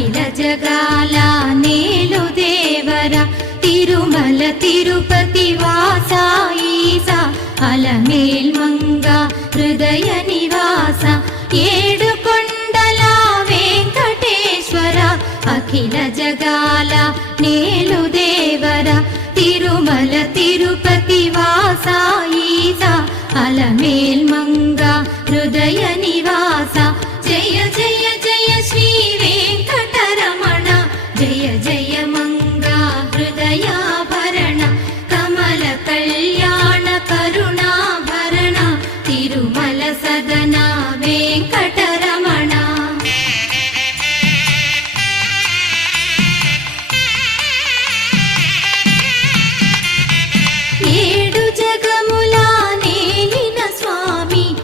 అఖిల జగాల నేలు దేవర తిరుమల తిరుపతి వాస ఈసా అలమేల్మంగ హృదయ నివాస ఏడు కొండల వెంకటేశ్వర అఖిల జగాల నేలు దేవర తిరుమల తిరుపతి వాస ఈసా అలమేల్మంగ హృదయ నివాస జయ జయ జయ శ్రీ వెంకటరమణ జయ జయ మంగ హృదయాభరణ కమల కళ్యాణ కరుణాభరణ తిరుమల సదన వెంకటరమణ